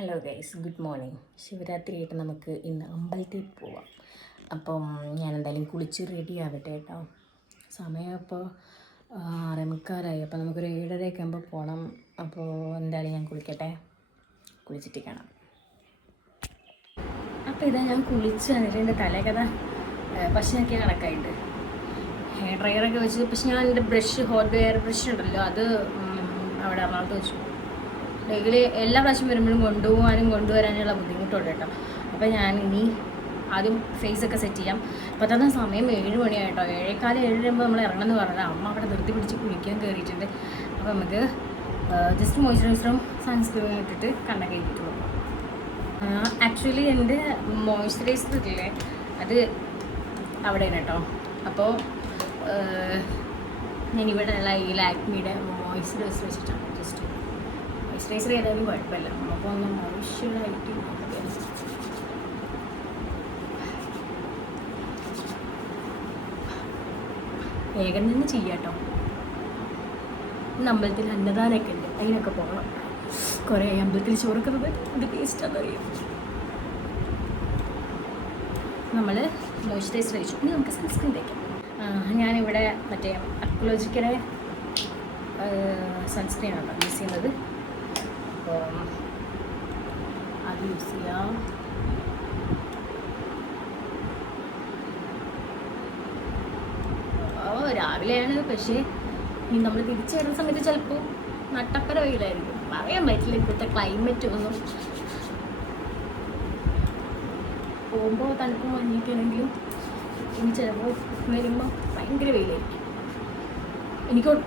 Hello guys, good morning. ശിവരാത്രിയായിട്ട് നമുക്ക് ഇന്ന് അമ്പലത്തിൽ പോവാം. അപ്പം ഞാൻ എന്തായാലും കുളിച്ച് റെഡി ആവട്ടെ കേട്ടോ. സമയം ഇപ്പോൾ 6:45. അപ്പോൾ നമുക്കൊരു 7:30 ആകുമ്പോൾ പോകണം. അപ്പോൾ എന്തായാലും ഞാൻ കുളിക്കട്ടെ, കുളിച്ചിട്ട് കാണാം. അപ്പോൾ ഇതാ ഞാൻ കുളിച്ച് വന്നിട്ട് എൻ്റെ തലക്കഥ ഭക്ഷണമൊക്കെ കണക്കായിട്ട് ഹെയർ ഡ്രയറൊക്കെ വെച്ച്. പക്ഷെ ഞാൻ എൻ്റെ ബ്രഷ്, ഹോട്ട് ഹെയർ ബ്രഷ് ഉണ്ടല്ലോ, അത് അവിടെ എറണാകുളത്ത് വെച്ചു. ഡെയിലി എല്ലാ പ്രാവശ്യം വരുമ്പോഴും കൊണ്ടുവരാനുള്ള ബുദ്ധിമുട്ടുണ്ട് കേട്ടോ. അപ്പോൾ ഞാൻ ഇനി ആദ്യം ഫേസൊക്കെ സെറ്റ് ചെയ്യാം. അപ്പോൾ തന്നെ സമയം 7 മണിയായിട്ടോ. 7:15 7:30 നമ്മൾ ഇറങ്ങണമെന്ന് പറഞ്ഞത് അമ്മ അവിടെ നിർത്തി പിടിച്ച് കുളിക്കാൻ കയറിയിട്ടുണ്ട്. അപ്പോൾ നമുക്ക് ജസ്റ്റ് മോയ്സ്ചറൈസറും സൺസ്ക്രീനും ഇട്ടിട്ട് കണ്ണൊക്കെ ഇട്ടിട്ട് പോകാം. ആക്ച്വലി എൻ്റെ മോയ്സ്ചറൈസർ ഇല്ലേ, അത് അവിടെയാണ് കേട്ടോ. അപ്പോൾ ഞാനിവിടെയുള്ള ഈ ലാക്മിയുടെ മോയ്സ്ചറൈസർ വെച്ചിട്ടാണ്. ജസ്റ്റ് മോയ്സ്ചറൈസർ ചെയ്താലും കുഴപ്പമില്ല, നമുക്കൊന്ന് മോയ്സ്ചറായിട്ട് വേഗം തന്നെ ചെയ്യാം കേട്ടോ. ഇന്ന് അമ്പലത്തിൽ അന്നദാനമൊക്കെ ഉണ്ട്, അതിനൊക്കെ പോകണം. കുറേ അമ്പലത്തിൽ ചോറുക്കുന്നത് ഇത് ടേസ്റ്റാണെന്നറിയാം. നമ്മൾ മോയ്സ്ചറൈസർ കഴിച്ചു, ഇനി നമുക്ക് സൺസ്ക്രീൻ തേക്കാം. ഞാനിവിടെ മറ്റേ അക്വലോജിക്കയുടെ സൺസ്ക്രീനാണ് യൂസ് ചെയ്യുന്നത്. അപ്പോൾ അത് യൂസ് ചെയ്യാം. രാവിലെയാണ്, പക്ഷേ ഇനി നമ്മൾ തിരിച്ചു വരുന്ന സമയത്ത് ചിലപ്പോൾ നട്ടപ്പര വെയിലായിരിക്കും, പറയാൻ പറ്റില്ല. ഇപ്പോഴത്തെ ക്ലൈമറ്റ് ഒന്നും പോകുമ്പോൾ തണുപ്പും മഞ്ഞിക്കാണെങ്കിലും ഇനി ചിലപ്പോൾ വരുമ്പോൾ ഭയങ്കര വെയിലായിരിക്കും.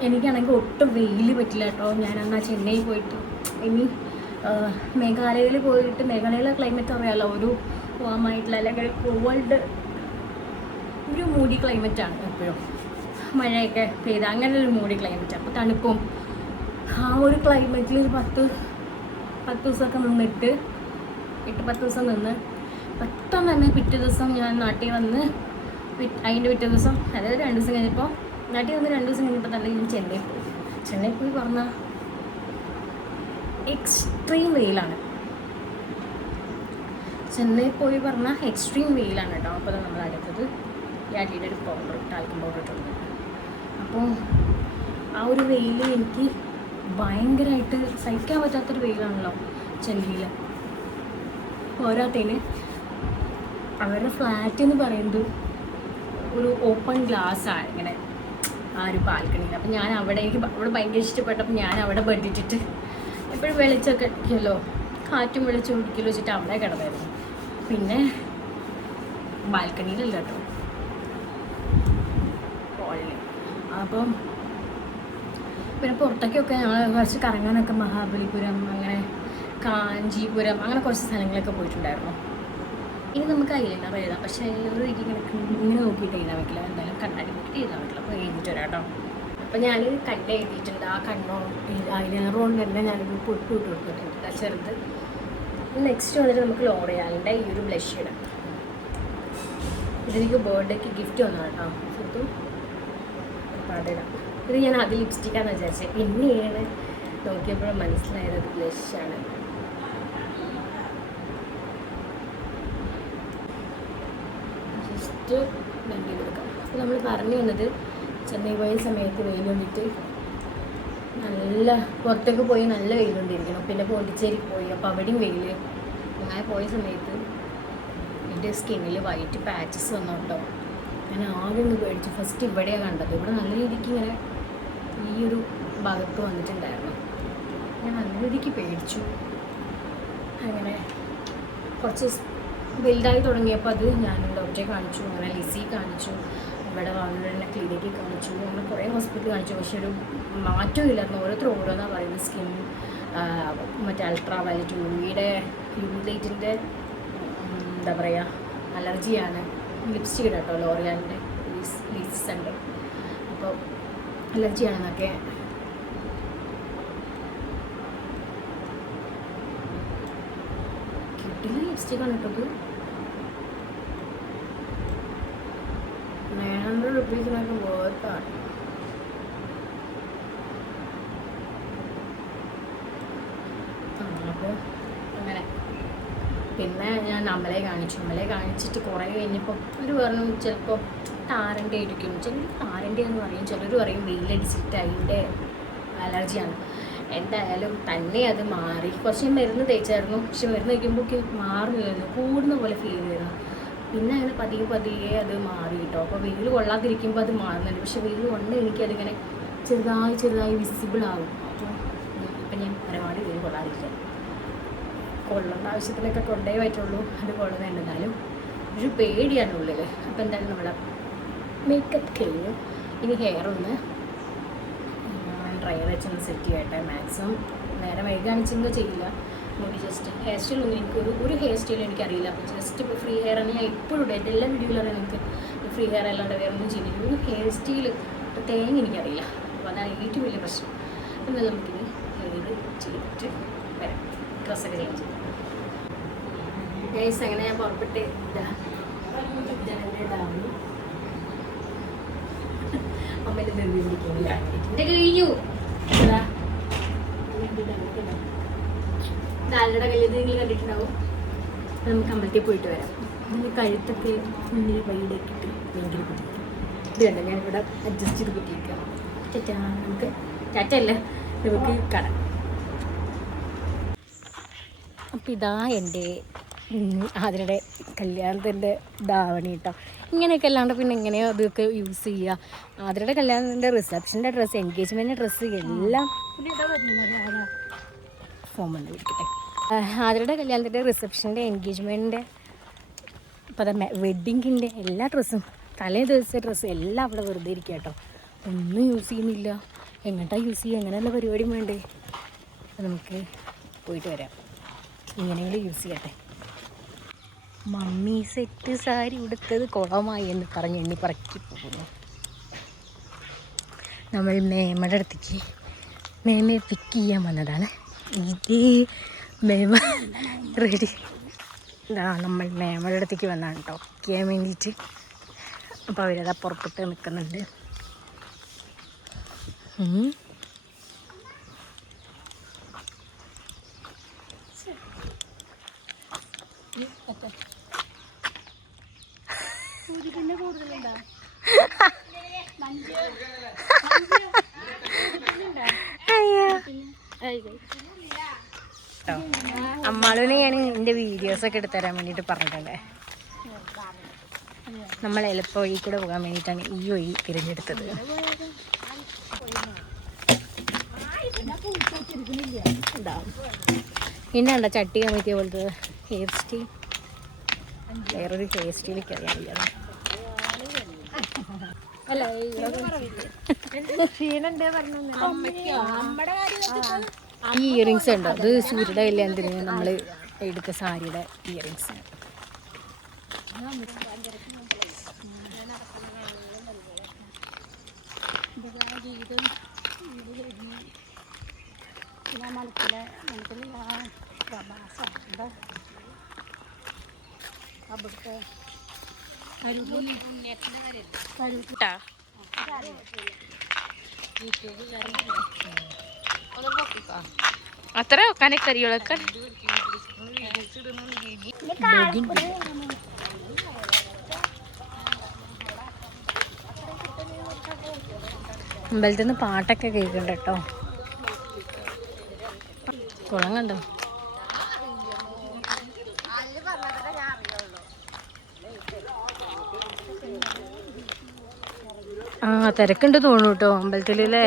എനിക്കാണെങ്കിൽ ഒട്ടും വെയിൽ പറ്റില്ല കേട്ടോ. ഞാനന്നാ ചെന്നൈ പോയിട്ട് ഇനി മേഘാലയയിൽ പോയിട്ട്, മേഘാലയയിലെ ക്ലൈമറ്റ് അറിയാമല്ലോ, ഒരു വാമായിട്ടുള്ള അല്ലെങ്കിൽ കോൾഡ്, ഒരു മൂടി ക്ലൈമറ്റാണ് എപ്പോഴും. മഴയൊക്കെ പെയ്ത് അങ്ങനെ ഒരു മൂടി ക്ലൈമറ്റ്. അപ്പോൾ തണുപ്പും ആ ഒരു ക്ലൈമറ്റിൽ 10 ദിവസമൊക്കെ നിന്നിട്ട് 8-10 ദിവസം നിന്ന് പെട്ടെന്ന് തന്നെ പിറ്റേ ദിവസം ഞാൻ നാട്ടിൽ വന്ന് അതിൻ്റെ പിറ്റേ ദിവസം, അതായത് 2 ദിവസം കഴിഞ്ഞപ്പോൾ, നാട്ടിൽ വന്ന് 2 ദിവസം കഴിഞ്ഞപ്പോൾ തന്നെ ഞാൻ ചെന്നൈ പോയി പറഞ്ഞാൽ എക്സ്ട്രീം വെയിലാണ്. എക്സ്ട്രീം വെയിലാണ് കേട്ടോ. അപ്പോൾ നമ്മൾ അടുത്തത് യാഡിയുടെ ഒരു പൗഡർ, ടാൽക്കം പൗഡർ ഇട്ടുണ്ട്. അപ്പോൾ ആ ഒരു വെയിൽ എനിക്ക് ഭയങ്കരമായിട്ട് സഹിക്കാൻ പറ്റാത്തൊരു വെയിലാണല്ലോ ചെന്നൈയിൽ. പോരാത്തതിന് അവരുടെ ഫ്ലാറ്റ് എന്ന് പറയുന്നത് ഒരു ഓപ്പൺ ഗ്ലാസ്സാണ്, ഇങ്ങനെ ആ ഒരു ബാൽക്കണിയിൽ. അപ്പം ഞാൻ എനിക്ക് അവിടെ ഭയങ്കര ഇഷ്ടപ്പെട്ടപ്പോൾ ഞാൻ അവിടെ ബെഡിട്ടിട്ട് എപ്പോഴും വെളിച്ചമൊക്കെ അടിക്കുമല്ലോ, കാറ്റും വെളിച്ചം ഒടിക്കലോ വെച്ചിട്ട് അവിടെ കിടന്നായിരുന്നു. പിന്നെ ബാൽക്കണിയിലല്ല കേട്ടോ, ഹോളിൽ. അപ്പം പിന്നെ പുറത്തേക്കൊക്കെ ഞങ്ങൾ കുറച്ച് കറങ്ങാനൊക്കെ മഹാബലിപുരം, അങ്ങനെ കാഞ്ചീപുരം, അങ്ങനെ കുറച്ച് സ്ഥലങ്ങളൊക്കെ പോയിട്ടുണ്ടായിരുന്നു. ഇനി നമുക്ക് ഐലൈനർ എഴുതാം, പക്ഷേ ഐലൈനർ ഇങ്ങനെ നോക്കിയിട്ട് എഴുതാൻ പറ്റില്ല, എന്തായാലും കണ്ണാടി നോക്കിയിട്ട് എഴുതാൻ പറ്റില്ല. അപ്പോൾ എഴുതിയിട്ട് വരാം കേട്ടോ. അപ്പോൾ ഞാൻ കണ്ണ് എഴുതിയിട്ടുണ്ട്. ആ ഐലൈനർ കൊണ്ട് തന്നെ ഞാനൊരു പൊട്ട് ഇട്ട് കൊടുത്തിട്ടുണ്ട് ചെറുത്. നെക്സ്റ്റ് വന്നിട്ട് നമുക്ക് ലോറിയാലിൻ്റെ ഈ ഒരു ബ്ലഷ് ഇടാം. ഇതെനിക്ക് ബർത്ത്ഡേക്ക് ഗിഫ്റ്റ് വന്നു കേട്ടോ. സുത്തും അപ്പോൾ അതിടാം. ഇത് ഞാൻ അത് ലിപ്സ്റ്റിക്കാന്ന് വിചാരിച്ചത്, പിന്നെയാണ് നോക്കിയപ്പോഴും മനസ്സിലായത് ബ്ലഷാണ്. ജസ്റ്റ് ബ്ലെൻഡ് ചെയ്ത് കൊടുക്കാം. അപ്പോൾ നമ്മൾ പറഞ്ഞു വന്നത്, ചെന്നൈ പോയ സമയത്ത് വെയിൽ കൊണ്ടിട്ട് നല്ല പുറത്തൊക്കെ പോയി നല്ല വെയിൽ കൊണ്ടിരിക്കണം. പിന്നെ പോണ്ടിച്ചേരി പോയി, അപ്പോൾ അവിടെയും വെയിൽ. അങ്ങനെ പോയ സമയത്ത് എൻ്റെ സ്കിന്നിൽ വൈറ്റ് പാച്ചസ് വന്നു കേട്ടോ. ഞാൻ ആകെ ഒന്ന് പേടിച്ചു. ഫസ്റ്റ് ഇവിടെയാണ് കണ്ടത്. ഇവിടെ നല്ല രീതിക്ക് ഇങ്ങനെ ഈ ഒരു ഭാഗത്ത് വന്നിട്ടുണ്ടായിരുന്നു. ഞാൻ നല്ല രീതിക്ക് പേടിച്ചു. അങ്ങനെ കുറച്ച് വലുതായി തുടങ്ങിയപ്പോൾ അത് ഞാൻ ഡോക്ടറെ കാണിച്ചു, അങ്ങനെ ലിസി കാണിച്ചു, ഇവിടെ വന്നിട്ട് ക്ലിനിക്കിൽ കാണിച്ചു, അങ്ങനെ കുറേ ഹോസ്പിറ്റലിൽ കാണിച്ചു. പക്ഷെ ഒരു മാറ്റവും ഇല്ലായിരുന്നു. ഓരോന്നാണ് പറയുന്നത്. സ്കിൻ മറ്റേ അൾട്രാ വയലറ്റ് യുവിയുടെ ലൈറ്റിൻ്റെ എന്താ പറയുക, അലർജിയാണ്. ലിപ്സ്റ്റിക് കേട്ടോ, ലോറിയാലിൻ്റെ ലീസ് ഉണ്ട്. അപ്പോൾ അലർജിയാണെന്നൊക്കെ. കിട്ടില്ല ലിപ്സ്റ്റിക്കാണ് കേട്ടത്. 900 rupees വേർത്താണ്. അപ്പോൾ അങ്ങനെ പിന്നെ ഞാൻ അമ്മലെ കാണിച്ചിട്ട് കുറേ കഴിഞ്ഞപ്പോൾ അവർ പറഞ്ഞു ചിലപ്പോൾ താരൻ്റെ ആയിരിക്കും, ചിലർ താരൻ്റെ എന്ന് പറയും, ചിലർ പറയും വെയിലടിച്ചിട്ട് അതിൻ്റെ അലർജിയാണ്. എന്തായാലും തന്നെ അത് മാറി. കുറച്ച് മരുന്ന് തേച്ചായിരുന്നു, പക്ഷെ മരുന്ന് കഴിക്കുമ്പോൾ മാറുന്നില്ലായിരുന്നു, കൂടുന്ന പോലെ ഫീൽ ചെയ്യുന്നു. പിന്നെ അങ്ങനെ പതിയെ അത് മാറി കേട്ടോ. അപ്പോൾ വെയിൽ കൊള്ളാതിരിക്കുമ്പോൾ അത് മാറുന്നുണ്ട്, പക്ഷെ വെയിൽ കൊണ്ട് എനിക്കതിങ്ങനെ ചെറുതായി വിസിബിൾ ആകും. അപ്പോൾ ഇപ്പം ഞാൻ പരമാവധി വെയിൽ കൊള്ളാതിരിക്കാം. കൊള്ളേണ്ട ആവശ്യത്തിനൊക്കെ കൊണ്ടേ പറ്റുള്ളൂ, അത് കൊള്ളുന്നുണ്ട്. എന്നാലും ഒരു പേടിയാണ് ഉള്ളിൽ. അപ്പോൾ എന്തായാലും നമ്മുടെ മേക്കപ്പ് കഴിഞ്ഞു. ഇനി ഹെയർ ഒന്ന് ഡ്രയർ വെച്ചൊന്ന് സെറ്റ് ചെയ്യട്ടെ. മാക്സിമം നേരെ വൈകാണിച്ചൊന്നും ചെയ്യില്ല. മുടി ജസ്റ്റ് ഹെയർ സ്റ്റൈൽ ഒന്നും ഒരു ഹെയർ സ്റ്റൈലും എനിക്കറിയില്ല. അപ്പോൾ ജസ്റ്റ് ഇപ്പോൾ ഫ്രീ ഹെയർ ആണ് ഞാൻ എപ്പോഴും ഇടും. എല്ലാ വീഡിയോയിലും അറിയാം നിങ്ങൾക്ക് ഫ്രീ ഹെയർ അല്ലാണ്ട് വേറെ ഒന്നും ചെയ്യുന്നില്ല. ഒരു ഹെയർ സ്റ്റൈൽ തേങ്ങ എനിക്കറിയില്ല. അപ്പോൾ അതാണ് ഏറ്റവും വലിയ പ്രശ്നം. എന്നാലും നമുക്കിനി ഹെയർ ചെയ്തിട്ട് വരാം, ഡ്രസ്സൊക്കെ ചേഞ്ച് ചെയ്യും. ഗൈസ് അങ്ങനെ ഞാൻ പുറപ്പെട്ട് ഇതാണ് അമ്മേൻ്റെ ധൃതി പിടിക്കുന്നില്ല. എൻ്റെ കഴിഞ്ഞു ദാലയുടെ കല്യാണം നിങ്ങൾ കണ്ടിട്ടുണ്ടാവും. നമുക്ക് അമ്പലത്തിൽ പോയിട്ട് വരാം. അതിൻ്റെ കഴുത്തൊക്കെ മുന്നിൽ വൈഡാക്കിയിട്ട് ഭയങ്കര ബുദ്ധിമുട്ട്. ഇത് കണ്ടോ ഞാനിവിടെ അഡ്ജസ്റ്റ് ചെയ്ത് കുത്തിയിരിക്കാം. ചേച്ചാ നമുക്ക് ചേച്ചല്ല നമുക്ക് കാണാം. അപ്പം ഇതാ എൻ്റെ അതിനിടെ കല്യാണത്തിൻ്റെ ധാവണി കേട്ടോ. ഇങ്ങനെയൊക്കെ അല്ലാണ്ട് പിന്നെ എങ്ങനെയോ അതൊക്കെ യൂസ് ചെയ്യുക. അതിനിടെ കല്യാണത്തിൻ്റെ റിസപ്ഷൻ്റെ ഡ്രസ്സ്, എൻഗേജ്മെൻറ്റിൻ്റെ ഡ്രസ്സ് എല്ലാം ഫോം വന്ന് പിടിക്കട്ടെ. അതിനിടെ കല്യാണത്തിൻ്റെ റിസപ്ഷൻ്റെ എൻഗേജ്മെൻറ്റിൻ്റെ ഇപ്പോൾ അതെ വെഡ്ഡിങ്ങിൻ്റെ എല്ലാ ഡ്രസ്സും തലേ ദിവസത്തെ ഡ്രസ്സ് എല്ലാം അവിടെ വെറുതെ ഇരിക്കുക കേട്ടോ. ഒന്നും യൂസ് ചെയ്യുന്നില്ല. എങ്ങോട്ടാണ് യൂസ് ചെയ്യുക? അങ്ങനെയുള്ള പരിപാടിയും വേണ്ടേ. അപ്പോൾ നമുക്ക് പോയിട്ട് വരാം. ഇങ്ങനെയെങ്കിലും യൂസ് ചെയ്യട്ടെ. മമ്മി സെറ്റ് സാരി ഉടുത്തത് കുളമായി എന്ന് പറഞ്ഞ് എണ്ണി പറക്കി പോകുന്നു. നമ്മൾ മേമയുടെ അടുത്തേക്ക് മേമയെ പിക്ക് ചെയ്യാൻ വന്നതാണ്. ഇത് മേമ റെഡി. ഇതാ നമ്മൾ മേമയുടെ അടുത്തേക്ക് വന്നതാണ് കേട്ടോ, പിക്ക് ചെയ്യാൻ വേണ്ടിയിട്ട്. അപ്പോൾ അവരതാ പുറപ്പെട്ട് നിൽക്കുന്നുണ്ട്. അമ്മാളുവിനെ ഞാൻ എൻ്റെ വീഡിയോസൊക്കെ എടുത്തുതരാൻ വേണ്ടിയിട്ട് പറഞ്ഞിട്ടുണ്ടേ. നമ്മൾ എളുപ്പ വഴി കൂടെ പോകാൻ വേണ്ടിയിട്ടാണ് ഈ വഴി തിരഞ്ഞെടുത്തത്. ഇന്നുണ്ടോ ചട്ടി കമ്മിറ്റിയെ പോലത്തെ ഹെയർ സ്റ്റൈൽ? വേറൊരു ഹെയർ സ്റ്റൈലൊക്കെ അറിയാമില്ല. ഈ ഇയറിങ്സ് ഉണ്ടോ? അത് സൂര്യയുടെ കല്യാണത്തിന് നമ്മൾ എടുത്ത സാരിയുടെ ഇയറിങ്സ്. അത്ര വെക്കാനേ കരികളൊക്കെ. അമ്പലത്തിൽ നിന്ന് പാട്ടൊക്കെ കേൾക്കണ്ട കേട്ടോ. കുളം കണ്ടോ? ആ തിരക്കുണ്ട് തോന്നുന്നു കേട്ടോ അമ്പലത്തിലല്ലേ.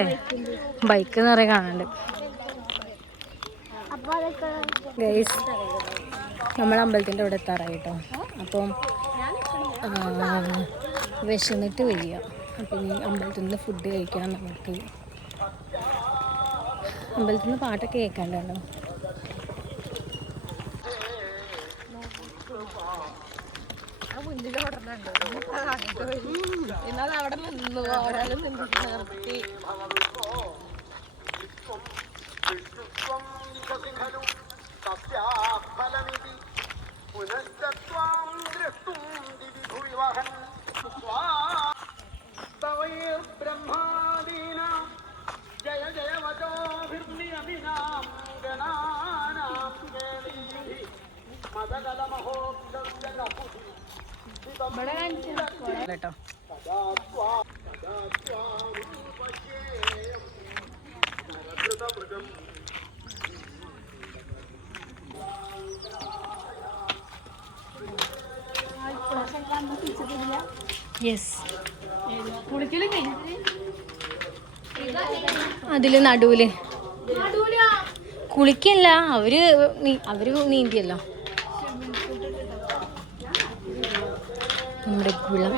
ബൈക്ക് നിറയെ കാണാണ്ട്. ഗൈസ് നമ്മൾ അമ്പലത്തിൻ്റെ അവിടെ എത്താറായി കേട്ടോ. അപ്പം വിശന്നിട്ട് വരിക. അപ്പം ഇനി അമ്പലത്തിൽ നിന്ന് ഫുഡ് കഴിക്കണം നമുക്ക്. അമ്പലത്തിൽ നിന്ന് പാട്ടൊക്കെ കേൾക്കാണ്ടോ. എന്നാൽ അവിടെ നിന്നു ഓരാലും നിർത്തി. ജയ ജയ വചോഭിർനിയമിനാം ഗണാനാം കേട്ടോ. അതില് നടുവില് കുളിക്കല്ല, അവര് നീന്തിയല്ലോ നമ്മുടെ കുളം.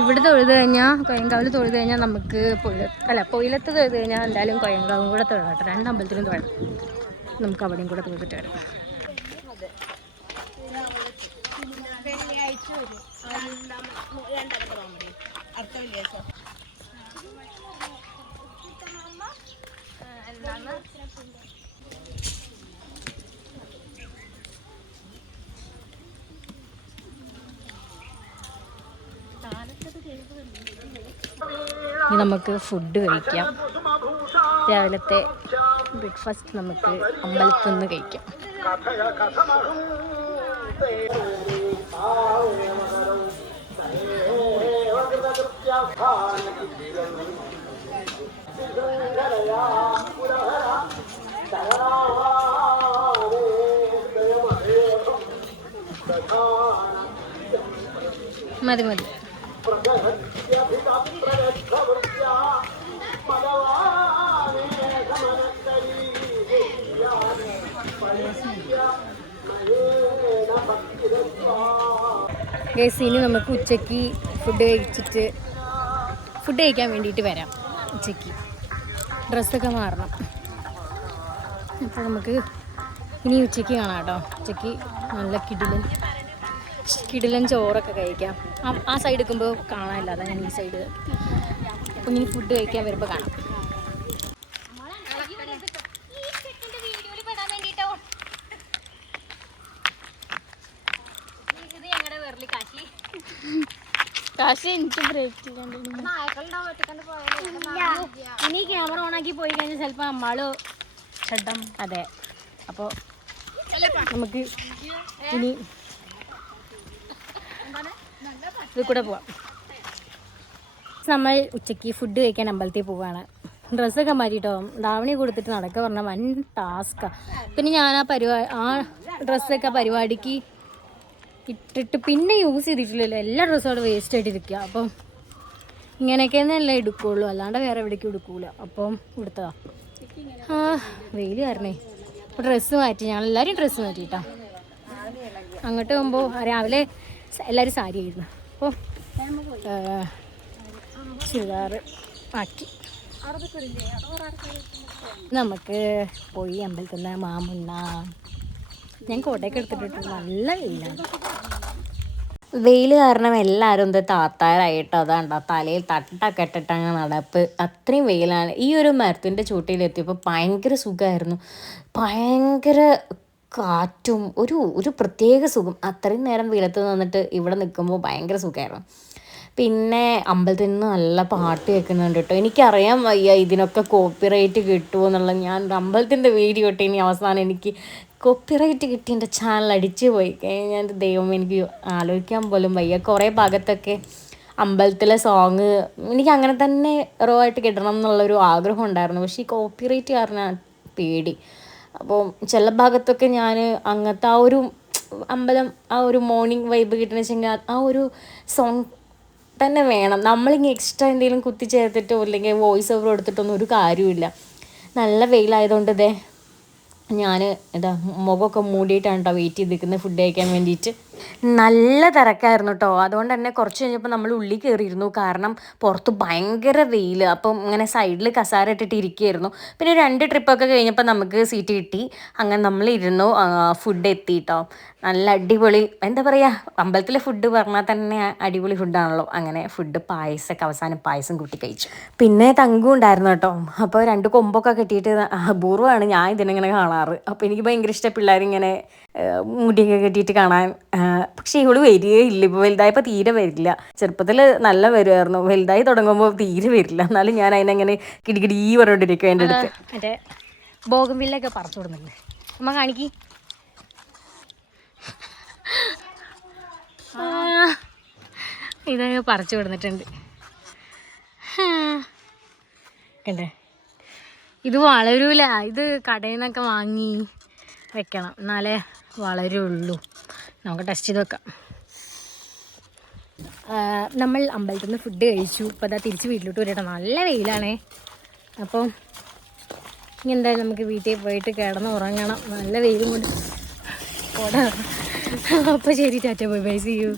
ഇവിടെ തൊഴുത് കഴിഞ്ഞാൽ കൊയങ്കാവിൽ തൊഴുത് കഴിഞ്ഞാൽ നമുക്ക് പൊയിലത്ത് തൊഴുത് കഴിഞ്ഞാൽ എന്തായാലും കൊയങ്കാവും കൂടെ തൊഴാട്ടോ. 2 അമ്പലത്തിലും തൊഴാം. നമുക്ക് അവിടെയും കൂടെ തൊഴുതിട്ട് വരാം. ഇനി നമുക്ക് ഫുഡ് കഴിക്കാം. രാവിലത്തെ ബ്രേക്ക്ഫാസ്റ്റ് നമുക്ക് അമ്പലത്തിൽ നിന്ന് കഴിക്കാം. മതി മതി. ഗൈസ്, ഇനി നമുക്ക് ഉച്ചയ്ക്ക് ഫുഡ് കഴിക്കാൻ വേണ്ടിയിട്ട് വരാം. ഉച്ചയ്ക്ക് ഡ്രസ്സൊക്കെ മാറണം. അപ്പോൾ നമുക്ക് ഇനി ഉച്ചയ്ക്ക് കാണാം കേട്ടോ. ഉച്ചയ്ക്ക് നല്ല കിടിലൻ ചോറൊക്കെ കഴിക്കാം. ആ സൈഡ് എടുക്കുമ്പോൾ കാണാനില്ല, അതാണ് ഞാൻ ഈ സൈഡ്. അപ്പോൾ ഇനി ഫുഡ് കഴിക്കാൻ വരുമ്പോൾ കാണാം. ഇനി ക്യാമറ ഓണാക്കി പോയി കഴിഞ്ഞാൽ ചിലപ്പോൾ നമ്മള് ഷഡം. അതെ, അപ്പോൾ നമുക്ക് ഇനി ഇത് കൂടെ പോവാം. നമ്മൾ ഉച്ചയ്ക്ക് ഫുഡ് കഴിക്കാൻ അമ്പലത്തിൽ പോവാണ്. ഡ്രസ്സൊക്കെ മാറ്റിട്ടോ, ധാവണി കൊടുത്തിട്ട് നടക്കുക പറഞ്ഞാൽ വൻ ടാസ്ക്കാണ്. പിന്നെ ഞാൻ ആ ഡ്രസ്സൊക്കെ പരിപാടിക്ക് ഇട്ടിട്ട് പിന്നെ യൂസ് ചെയ്തിട്ടില്ലല്ലോ. എല്ലാ ഡ്രസ്സും അവിടെ വേസ്റ്റ് ആയിട്ടിരിക്കുക. അപ്പം ഇങ്ങനെയൊക്കെയെന്നല്ലേ എടുക്കുകയുള്ളൂ, അല്ലാണ്ട് വേറെ എവിടേക്കും എടുക്കൂല. അപ്പം കൊടുത്തതാ. വെയിൽ കാരണേ അപ്പോൾ ഡ്രസ്സ് മാറ്റി. ഞങ്ങളെല്ലാവരും ഡ്രസ്സ് മാറ്റിയിട്ടാ. അങ്ങോട്ട് പോകുമ്പോൾ രാവിലെ എല്ലാവരും സാരി ആയിരുന്നു. അപ്പോൾ ചുരിദാർ ആക്കി. നമുക്ക് പോയി അമ്പലത്തിൽ നിന്ന് മാമുണ്ണ. ഞാൻ കോട്ടയൊക്കെ എടുത്തിട്ട് നല്ല വെയിലാണ്. വെയിൽ കാരണം എല്ലാവരും എന്താ താത്താരായിട്ട് അതാണ്ടോ തലയിൽ തട്ടൊക്കെ ഇട്ടിട്ടങ്ങ് നടപ്പ്. അത്രയും വെയിലാണ്. ഈ ഒരു മരത്തിൻ്റെ ചൂട്ടിലെത്തിയപ്പോൾ ഭയങ്കര സുഖമായിരുന്നു. ഭയങ്കര കാറ്റും ഒരു പ്രത്യേക സുഖം. അത്രയും നേരം വെയിലത്ത് നിന്നിട്ട് ഇവിടെ നിൽക്കുമ്പോൾ ഭയങ്കര സുഖമായിരുന്നു. പിന്നെ അമ്പലത്തിൽ നിന്ന് നല്ല പാട്ട് കേൾക്കുന്നുണ്ട് കേട്ടോ. എനിക്കറിയാൻ വയ്യ ഇതിനൊക്കെ കോപ്പിറൈറ്റ് കിട്ടുമോ എന്നുള്ളത്. ഞാൻ അമ്പലത്തിൻ്റെ വീഡിയോ ഇട്ട് ഇനി അവസാനം എനിക്ക് കോപ്പിറൈറ്റ് കിട്ടി എൻ്റെ ചാനൽ അടിച്ചു പോയി കഴിഞ്ഞാൽ ദൈവം എനിക്ക് ആലോചിക്കാൻ പോലും വയ്യ. കുറേ ഭാഗത്തൊക്കെ അമ്പലത്തിലെ സോങ് എനിക്ക് അങ്ങനെ തന്നെ റോ ആയിട്ട് കിട്ടണം എന്നുള്ളൊരു ആഗ്രഹം ഉണ്ടായിരുന്നു. പക്ഷേ ഈ കോപ്പിറൈറ്റ് കാരണം പേടി. അപ്പോൾ ചില ഭാഗത്തൊക്കെ ഞാൻ അങ്ങനത്തെ ആ ഒരു അമ്പലം ആ ഒരു മോർണിംഗ് വൈബ് കിട്ടണമെന്ന് വെച്ചെങ്കിൽ ആ ഒരു സോങ് തന്നെ വേണം. നമ്മളിങ്ങനെ എക്സ്ട്രാ എന്തെങ്കിലും കുത്തിച്ചേർത്തിട്ടോ അല്ലെങ്കിൽ വോയിസ് ഓവർ കൊടുത്തിട്ടൊന്നും ഒരു കാര്യമില്ല. നല്ല വെയിലായതുകൊണ്ട് ഞാൻ മുഖമൊക്കെ മൂടിയിട്ടാണ് കേട്ടോ വെയിറ്റ് ചെയ്ത് നിൽക്കുന്നത് ഫുഡ് കഴിക്കാൻ വേണ്ടിയിട്ട്. നല്ല തിരക്കായിരുന്നു കേട്ടോ. അതുകൊണ്ട് തന്നെ കുറച്ച് കഴിഞ്ഞപ്പോൾ നമ്മൾ ഉള്ളിൽ കയറിയിരുന്നു. കാരണം പുറത്ത് ഭയങ്കര വെയിൽ. അപ്പം ഇങ്ങനെ സൈഡിൽ കസാര ഇട്ടിട്ട് ഇരിക്കുകയായിരുന്നു. പിന്നെ 2 ട്രിപ്പൊക്കെ കഴിഞ്ഞപ്പോൾ നമുക്ക് സീറ്റ് കിട്ടി. അങ്ങനെ നമ്മളിരുന്നു. ഫുഡ് എത്തി കേട്ടോ. നല്ല അടിപൊളി, എന്താ പറയുക, അമ്പലത്തിലെ ഫുഡ് പറഞ്ഞാൽ തന്നെ അടിപൊളി ഫുഡാണല്ലോ. അങ്ങനെ ഫുഡ് പായസമൊക്കെ അവസാനം പായസം കൂട്ടി കഴിച്ചു. പിന്നെ തങ്കും ഉണ്ടായിരുന്നു കേട്ടോ. അപ്പോൾ 2 കൊമ്പൊക്കെ കെട്ടിയിട്ട് അപൂർവമാണ് ഞാൻ ഇതിനിങ്ങനെ കാണാറ്. അപ്പോൾ എനിക്ക് ഭയങ്കര ഇഷ്ടം പിള്ളേരിങ്ങനെ മുടിയൊക്കെ കെട്ടിയിട്ട് കാണാൻ. പക്ഷേ ഇവള് വരികയില്ല. ഇപ്പോൾ വലുതായപ്പോൾ തീരെ വരില്ല. ചെറുപ്പത്തിൽ നല്ല വരുമായിരുന്നു, വലുതായി തുടങ്ങുമ്പോൾ തീരെ വരില്ല. എന്നാലും ഞാൻ അതിനെങ്ങനെ കിടികിടീ പറഞ്ഞോണ്ടിരിക്കും എൻ്റെ അടുത്ത്. മറ്റേ ബോഗൻവില്ലൊക്കെ പറിച്ചു വിടുന്നുണ്ട്. അമ്മ കാണിക്കി. ഇതൊക്കെ പറിച്ചു വിടുന്നിട്ടുണ്ട് കണ്ടേ. ഇത് വളരൂല. ഇത് കടയിൽ നിന്നൊക്കെ വാങ്ങി വെക്കണം, എന്നാലേ വളരുള്ളൂ. നമുക്ക് ടെസ്റ്റ് ചെയ്ത് വെക്കാം. നമ്മൾ അമ്പലത്തിൽ നിന്ന് ഫുഡ് കഴിച്ചു. ഇപ്പോൾ അതാ തിരിച്ച് വീട്ടിലോട്ട് വരട്ടെ. നല്ല വെയിലാണേ. അപ്പം ഇനി എന്തായാലും നമുക്ക് വീട്ടിൽ പോയിട്ട് കിടന്ന് ഉറങ്ങണം. നല്ല വെയിലും കൊണ്ട് പോടാ. അപ്പോൾ ശരി, tata, bye bye, see U.